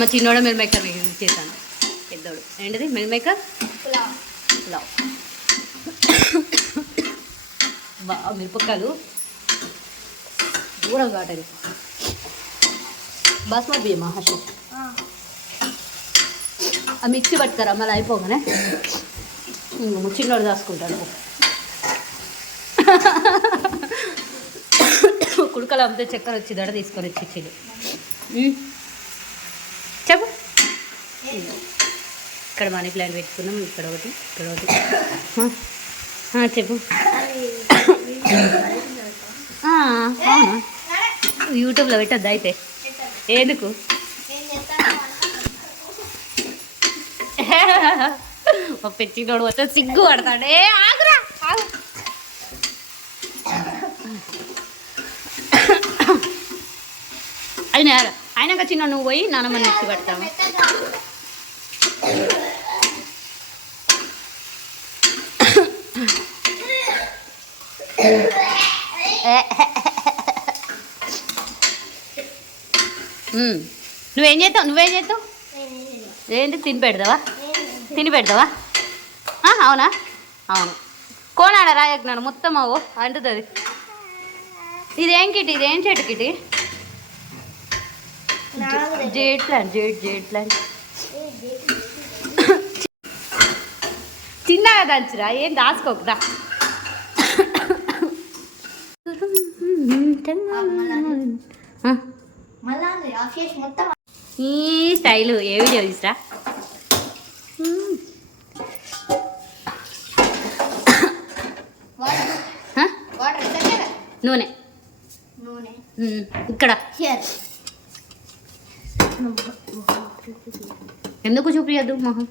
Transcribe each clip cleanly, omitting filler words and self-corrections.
మా చిన్నోడ meal maker చేశాను, పెద్దోడు ఏంటిది మిల్ మేకర్ పులావ్. బాగా మిరపకాయలు దూరం కాటది. బాస్మతి బియ్యం హర్షి ఆ మిక్సీ పట్టుతారా మళ్ళీ అయిపోగానే చిన్నోడు దాచుకుంటాడు. కుడుకలు అమ్మితే చక్కెర వచ్చి దడ తీసుకొని వచ్చి ఇచ్చేది. చెప్పు. ఇక్కడ మనీ ప్లాంట్ పెట్టుకున్నాం, ఇక్కడ ఒకటి ఇక్కడ ఒకటి. చెప్పు. యూట్యూబ్లో పెట్టద్దు అయితే ఎందుకు? ఒక పెట్టినోడు వస్తే సిగ్గు పడతాడు. ఆగురా ఆగు. అయినాక చిన్న నువ్వు పోయి నానమ్మ మిక్సీ పడతావు. నువ్వేం చేస్తావు? ఏంటి తిని పెడతావా? అవునా? అవును. కోనాడ రాయకున్నాను మొత్తం అవు అంటుతుంది. ఇదేం కిటి? ఇదేం చెట్టు కిటి? Jade plant. తిన్నాగా దంచురా, ఏం దాచుకోకురా. ఈ స్టైలు ఏ వీడియో తీసురా? నూనె ఇక్కడ ఎందుకు చూపించద్దు మొహం?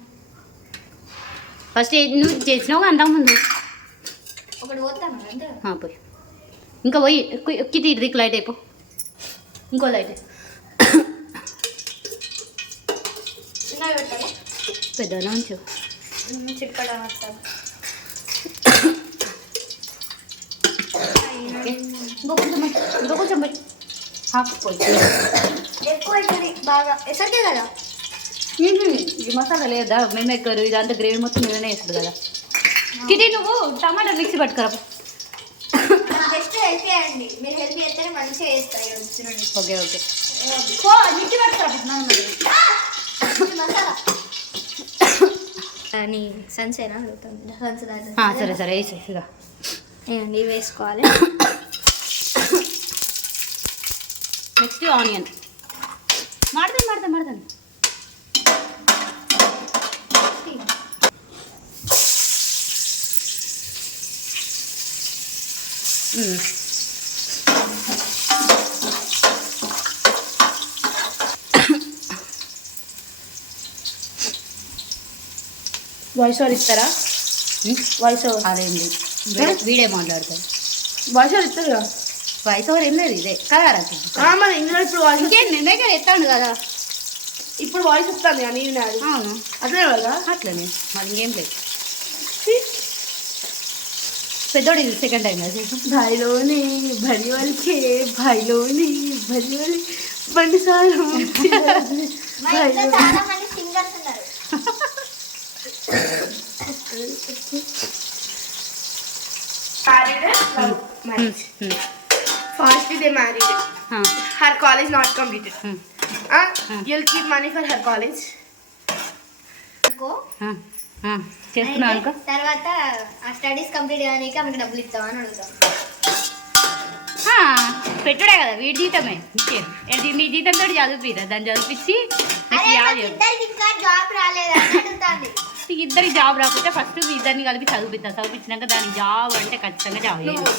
ఫస్ట్ నువ్వు చేసినావు అంతకుముందు పోయి ఇంకా పోయి ఎక్కి తీరికి లైట్ అయిపో. ఇంకో లైట్ పెద్దనా ఉంచు. ఇంకో కొంచెం పోయి బాగా ఎసరికే కదా. ఈ మసాలా లేదా మిల్మేకర్ ఇదంతా గ్రేవీ మొత్తం మీదనే వేస్తుంది కదా. కిటి నువ్వు టమాటా మిక్సీ పట్టుకురా. మీరు హెల్ప్ చేస్తేనే మంచిగా వేస్తాయి. ఓకే మిక్సీ పట్టుకురా మసాలా అని సన్సేనా అడుగుతుంది. సరే వేసి ఇక వేయండి, వేసుకోవాలి. నెక్స్ట్ ఆనియన్ మాడతాను. వాయిస్ ఓవర్ ఇస్తారా? వాయిస్ ఓవర్ అదేంటి వీడే మాట్లాడతాడు. వాయిస్ ఓవర్ ఇస్తారు కదా. వాయిస్ ఓవర్ ఏం లేదు, ఇదే కదా. మరి ఇందులో ఇప్పుడు వాయిస్ ఇంకేం మిల్మేకర్ ఎత్తాడు కదా. ఇప్పుడు వాయిస్ వస్తుంది కానీ అవును అట్లనే కదా. అట్లనే మరి ఇంకేం లేదు. పెద్దోడు ఇది సెకండ్ టైం కదా. భాయిలోని భరి వాళ్ళకి భాయిలోని భరి వాళ్ళి బండి sir Firstly, they married. Her college not completed. You'll keep money for her college. చేస్తున్నా అనుకో. తర్వాత ఆ స్టడీస్ కంప్లీట్ చేయడానికి ఆమెకు డబ్బులు ఇస్తామని అడుగుతాం. పెట్టుడే కదా వీడి జీతమే. నీ జీతంతో చదివిరా, దాన్ని చదివించి జాబ్ రాలేదు అడుగుతాండి. ఇద్దరికి జాబ్ రాకపోతే ఫస్ట్ ఇద్దరిని కలిపి చదివించినాక దానికి జాబ్ అంటే ఖచ్చితంగా జాబ్ చేయాలి.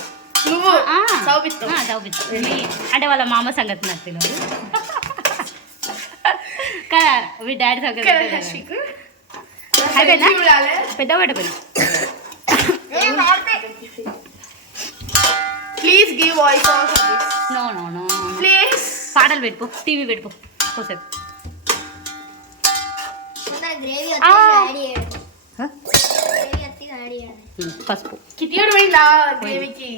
అంటే వాళ్ళ మామ సంగతి నాకు తెలియదు కదా, మీ డాడీ సంగతి పెద్ద పట్టుకొని. Please give voice over for this. No please పాటలు పెట్టుకో, టీవీ పెట్టుకో కోసేపు. పసుపు కిటికీడు పోయిందా గ్రేవీకి?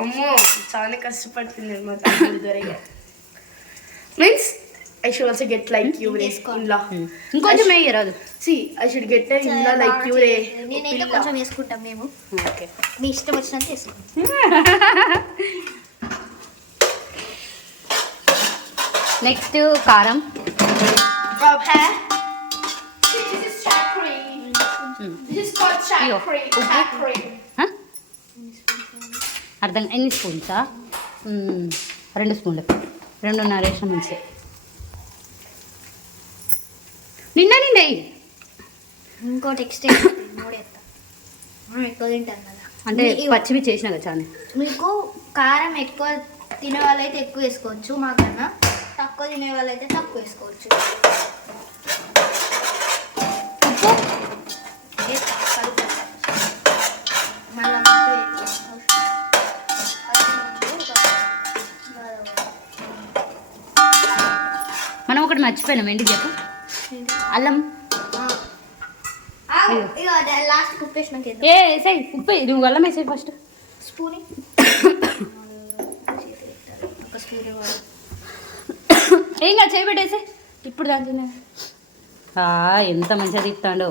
అమ్మో చాలా కష్టపడుతుంది మా తమ్ముడు దొరగా. Means I should also get like you, Re, in-law. ఇంకొంచెం వేయరాదు. See, I should get a in-law like you, Re. నేనైతే కొంచెం వేసుకుంటాం మేము. ఓకే, మీ ఇష్టం వచ్చినంత వేసుకోండి. నెక్స్ట్ కారం. Okay. This is chakri. This is called chakri. Chakri. అర్థం. ఎన్ని స్పూన్సా? 2 స్పూన్లు, 2.5 వేసిన మంచి. నిండా ఇంకోటి ఎక్స్ట్రా 3 వేస్తాం. ఎక్కువ తింటాను కదా, అంటే పచ్చివి చేసిన కదా చాలా. మీకు కారం ఎక్కువ తినే వాళ్ళైతే ఎక్కువ వేసుకోవచ్చు, మాకన్నా తక్కువ తినే వాళ్ళైతే తక్కువ వేసుకోవచ్చు. మనం ఒకటి మర్చిపోయినాం, ఏంటి చెప్పు? అల్లం. లాస్ట్ ఉప్పు వేసినాక వేసాయి. ఉప్పు నువ్వు అల్లం వేసాయి ఫస్ట్. స్పూన్ ఒక స్పూన్ ఏం కాదు, చేయబెట్టేసే. ఇప్పుడు దాంట్లో ఎంత మంచిగా తిప్పుతాడో.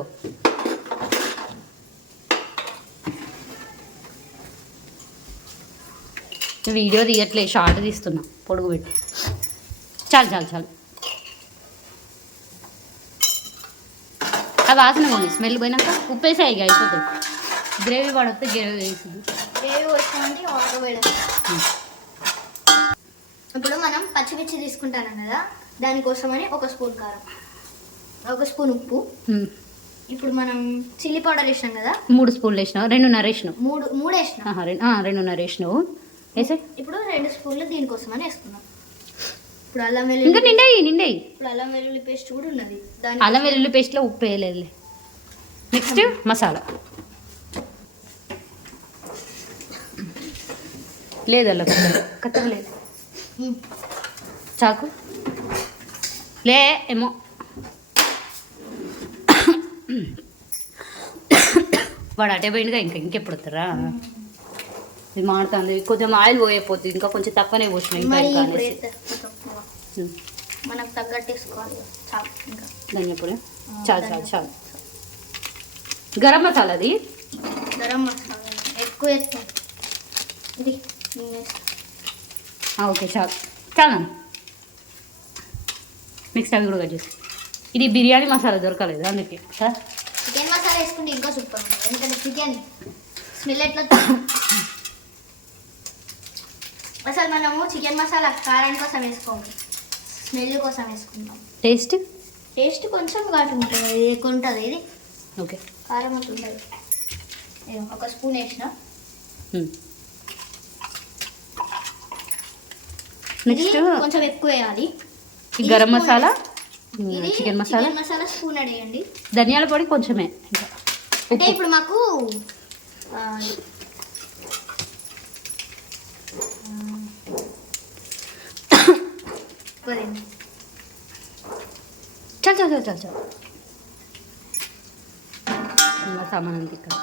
వీడియో తీయట్లే, షార్ట్ తీస్తున్నా, పొడుగు పెట్టి. చాలు చాలు చాలు. ఆ వాసన పోనీ, స్మెల్ పోయినాక ఉప్పు వేసాయి, ఇక అయిపోతుంది. గ్రేవీ పడితే గ్రేవీ వేసింది. గ్రేవీ వచ్చినామంటే వాటర్ వేయడం. ఇప్పుడు మనం పచ్చిమిర్చి తీసుకుంటాను కదా, దానికోసమని 1 స్పూన్ కారం, 1 స్పూన్ ఉప్పు. ఇప్పుడు మనం చిల్లీ పౌడర్ వేసినాం కదా, 3 స్పూన్లు వేసినావు, 2.5 వేసినావు. 3 వేసినాం. 2.5 వేసినావు. వేసే. ఇప్పుడు 2 స్పూన్లు దీనికోసమని వేసుకున్నాం. ఇప్పుడు అల్లం ఇంకా వెల్లుల్లి, నిండాయి. ఇప్పుడు అల్లం వెల్లుల్లి పేస్ట్ కూడా ఉన్నది. అల్లం వెల్లుల్లి పేస్ట్లో ఉప్పు వేయలేదు. నెక్స్ట్ మసాలా లేదు, అల్ల కత్తెర లేదు, చాకు లే ఏమో. వాడు అటే పోయిందిగా, ఇంకెప్పుడు వస్తారా? ఇది మాడుతుంది, కొంచెం ఆయిల్ పోయిపోతుంది, ఇంకా కొంచెం తక్కువనే పోసిన. ఇంకా మనకు తగ్గట్టు వేసుకోవాలి. చాలు, ఇంకా ధనియా పొడి. చాలు చాలు చాలు. గరం మసాలా, అది గరం మసాలా ఎక్కువ వేస్తాం. ఇది ఓకే, చాలు చాలు. నెక్స్ట్ అవి కూడా కట్ చేసి. ఇది బిర్యానీ మసాలా దొరకలేదు అందుకే కదా. చికెన్ మసాలా వేసుకుంటే ఇంకా సూపర్ ఉంటుంది, ఎందుకంటే చికెన్ స్మెల్ ఎట్లా. అసలు మనము చికెన్ మసాలా కారం కోసం వేసుకోము, స్మెల్ కోసం వేసుకుంటాం. టేస్ట్ కొంచెం ఘాటు ఉంటుంది, ఎక్కువ ఉంటుంది. ఇది ఓకే, కారం అంత ఉంటుంది. 1 స్పూన్ వేసిన. నెక్స్ట్ కొంచెం ఎక్కువ వేయాలి. గరం మసాలా, ఇది చికెన్ మసాలా స్పూన్ వేయండి. ధనియాల పొడి కొంచెమే. అంటే ఇప్పుడు మాకు చాలు చాలు చాలు చాలు. ఇంకా సామాన్ అంత ఇక్కడ.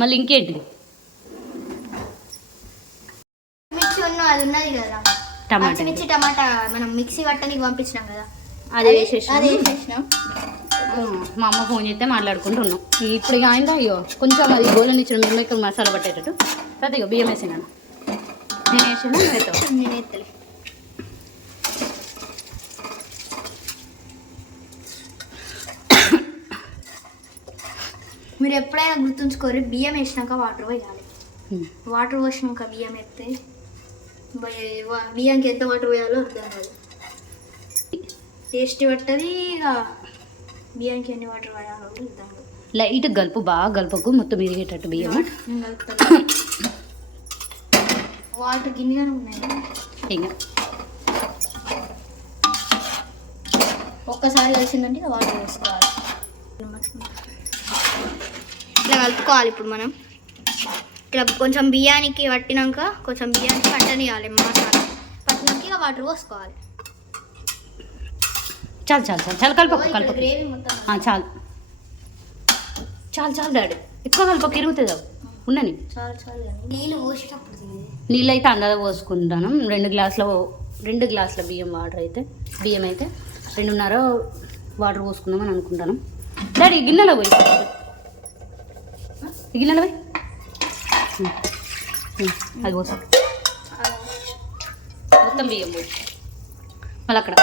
మళ్ళీ ఇంకేంటిది? మిర్చి అది ఉన్నది కదా, టమాటా. మిర్చి టమాటా మనం మిక్సీ పట్టడానికి పంపించినాం కదా, అది వేసేసినాం. వేసేసినాం. మా అమ్మ ఫోన్ చేస్తే మాట్లాడుకుంటున్నాం. ఇప్పుడు ఇక అయిందా? అయ్యో కొంచెం అది గోల్డెన్ ఇచ్చిన మిరమేకలు మసాలా పట్టేటట్టు. తర్వాత ఇక బియ్యం వేసినాను. నేను వేసాను, నేను ఎత్తలే. మీరు ఎప్పుడైనా గుర్తుంచుకోరు, బియ్యం వేసినాక వాటర్ పోయాలి. వాటర్ పోసినాక బియ్యం ఎత్తే బియ్యానికి ఎంత వాటర్ పోయాలో అర్థం కాదు, టేస్ట్ పట్టది. ఇక బియ్యానికి ఎన్ని వాటర్ పోయాలో అర్థం కాదు. లైట్ గలుపు, బాగా గలుపుకు మొత్తం విరిగేటట్టు బియ్యం. వాటర్ గిన్నెగానే ఉన్నాయి. ఇంకా ఒక్కసారి కలిసిందంటే ఇక వాటర్ వేసుకోవాలి. ఇట్లా కలుపుకోవాలి. ఇప్పుడు మనం ఇట్లా కొంచెం బియ్యానికి పట్టినాక కొంచెం బియ్యానికి పట్టనియాలి మసాలా. పట్టినాక ఇక వాటర్ పోసుకోవాలి. చాలు చాలు చాలు చాలు కలుపు. గ్రేవీ మొత్తం చాలు చాలు చాలు డాడీ, ఎక్కువ కలుపు ఇరుగుతుంది. ఉన్నని చాలు చాలు కానీ నీళ్ళు పోసేటప్పుడు తీయ్. నీళ్ళు అయితే అందాజ పోసుకుంటాను. 2 గ్లాసుల బియ్యం అయితే 2.5 వాటర్ పోసుకుందామని అనుకుంటాను. డాడీ గిన్నెలో పోయి అది పోసాం మొత్తం బియ్యం పోయి మళ్ళీ అక్కడ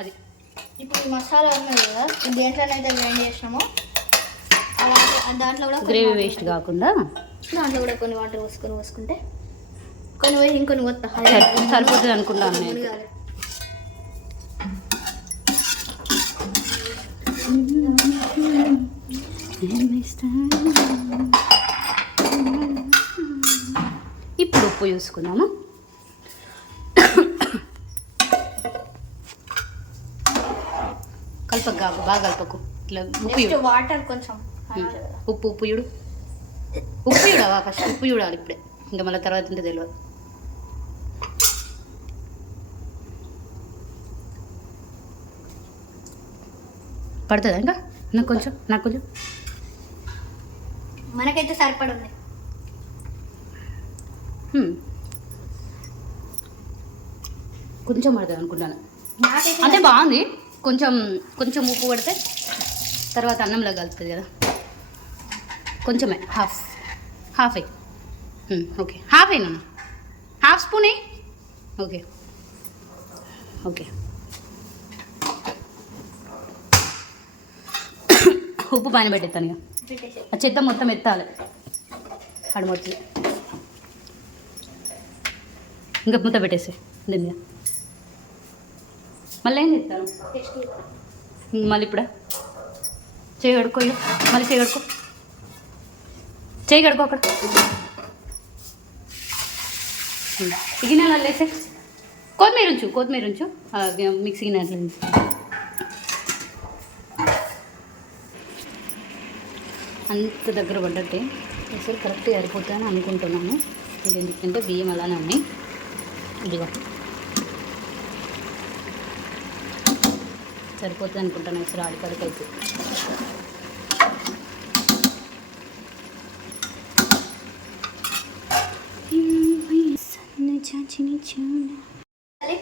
అది ఇప్పుడు ఈ మసాలా ఉన్నది కదా ఇది దేంట్లోనైతే గ్రైండ్ చేసినామో అలాగే దాంట్లో కూడా గ్రేవీ వేస్ట్ కాకుండా దాంట్లో కూడా కొన్ని వాటర్ పోసుకుంటే కొన్ని పోయి ఇంకొన్ని కొత్త సరిపోతుంది అనుకుంటాను నేను. ఇప్పుడు ఉప్పు చూసుకుందాము. కలపకు బాగా కలపకు ఇట్లా ఉప్పు వాటర్ కొంచెం ఉప్పు చూడవా ఫస్ట్ ఉప్పు చూడాలి ఇప్పుడే, ఇంకా మళ్ళీ తర్వాత ఉంటే తెలియదు. పడుతుందా ఇంకా నాకు కొంచెం మనకైతే సరిపడుంది. కొంచెం పడుతుంది అనుకుంటాను. నాకైతే అంటే బాగుంది. కొంచెం ఉప్పు పడితే తర్వాత అన్నంలో కలుపుతుంది కదా. కొంచెమే హాఫ్ ఓకే హాఫ్ అయినా హాఫ్ స్పూన్ ఓకే ఉప్పు పైన పెట్టేస్తాను ఇక. ఆ చెత్త మొత్తం ఎత్తాలి మొత్తం ఇంకా మూత పెట్టేసి దీని మీద. మళ్ళీ ఏం చెప్తాను మళ్ళీ ఇప్పుడా చేయి కడుక్కో మళ్ళీ చేయి కడుక్కో అక్కడ ఈ గిన్నెలు లేసే కొత్తిమీర ఉంచు మిక్సీ గిన్నె అట్లా అంత దగ్గర పడ్డట్టే అసలు కరెక్ట్గా సరిపోతాయని అనుకుంటున్నాను. ఇది ఎందుకంటే బియ్యం అలానే ఉన్నాయి. ఇదిగో సరిపోతుంది అనుకుంటాను అసలు ఆడికాడికైతే.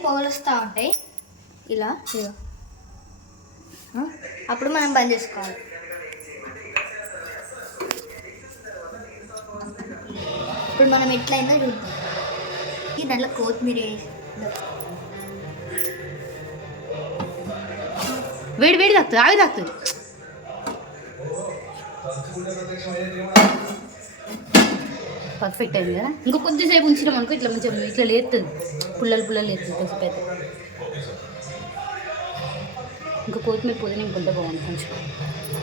పొగలు వస్తూ ఉంటాయి ఇలా అప్పుడు మనం బంద్ చేసుకోవాలి. ఇప్పుడు మనం ఎట్లయిందో చూద్దాం. దాంట్లో కొత్తిమీర వేడి తాగుతుంది ఆవి తాగుతుంది. పర్ఫెక్ట్ అయింది కదా. ఇంకో కొద్దిసేపు ఉంచినాం అనుకో ఇట్లా మంచిగా ఇట్లా లేస్తుంది, పుల్లలు లేస్తుంది కొద్దిసేపు అయితే. ఇంకా కొత్తిమీర పుదీనా ఇంకొంత బాగుంది కొంచెం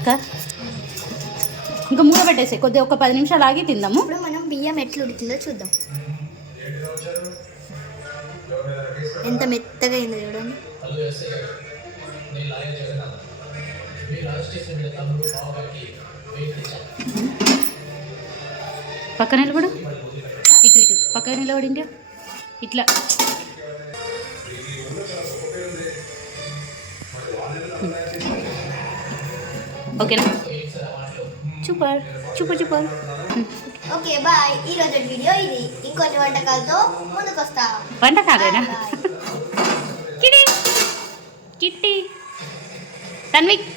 కదా. ఇంకా మూత పెట్టేసి కొద్దిగా ఒక 10 నిమిషాలు ఆగి తిందాము. ఇప్పుడు మనం బియ్యం ఎట్లా ఉడికిందో చూద్దాం. ఎంత మెత్తగా అయిందో చూడండి. పక్కన నిలబడు, ఇటు పక్కన నిలబడి ఇండియా ఇట్లా. ఓకేనా? సూపర్. Okay bye. ఈరోజు వీడియో ఇది. ఇంకొన్ని వంటకాలతో ముందుకు వస్తా. వంటకాలేనా? కిట్టి తన్విక్